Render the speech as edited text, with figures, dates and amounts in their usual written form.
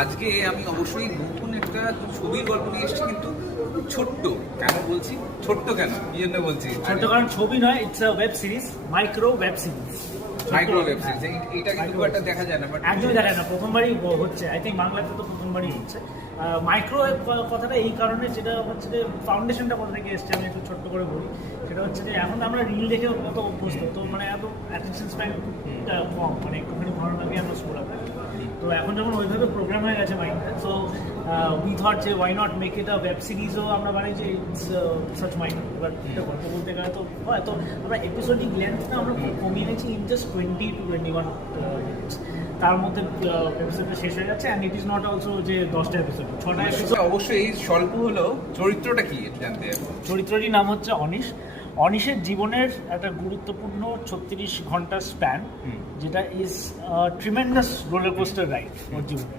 আজকে আমি অবশ্যই নতুন একটা ছবির গল্প নিয়ে এসেছি, কিন্তু ছোট্ট। কেন বলছি ছোট্ট, কেন কি জন্য বলছি ছোট? কারণ ছবি নয়, it's a web series, micro web series. Micro web series. এটা কিন্তু খুব একটা দেখা যায় না, বাট একদমই দেখা যায় না, প্রথমবারই হচ্ছে। আই থিঙ্ক বাংলাতে তো প্রথমবারই হচ্ছে। মাইক্রোওয়েভ কথাটা এই কারণে, যেটা হচ্ছে যে ফাউন্ডেশনটা কোথা থেকে এসছে আমি একটু ছোট্ট করে বলি। সেটা হচ্ছে যে এখন আমরা রিল দেখে কত অভ্যস্ত, তো মানে এত অ্যাটেনশন স্প্যান কম, মানে একটুখানি ভালো লাগে আমরা স্কোর আপ। তো এখন যখন ওইভাবে প্রোগ্রাম হয়ে গেছে মাইন্ডটা, সো উই থট যে why not make it a web সিরিজও আমরা বানাই, যে ইটস সাচ মাইন্ড। এবার একটা গল্প বলতে গেলে তো হয়, তো আমরা এপিসোডিক লেন্থটা আমরা খুব কমিয়ে নিয়েছি, ইন জাস্ট 20 to 21 মিনিটস। তার মধ্যে এপিসোডটা শেষ হয়ে যাচ্ছে, and it is not also যে 10টা এপিসোড, 6টা এপিসোড। অবশ্যই এই স্বল্প হলো চরিত্রটা কি জানতে। চরিত্রটির নাম হচ্ছে অনিশ। অনিশের জীবনের একটা গুরুত্বপূর্ণ 36 ঘন্টার স্প্যান, যেটা is tremendous roller coaster ride ওর জীবনে।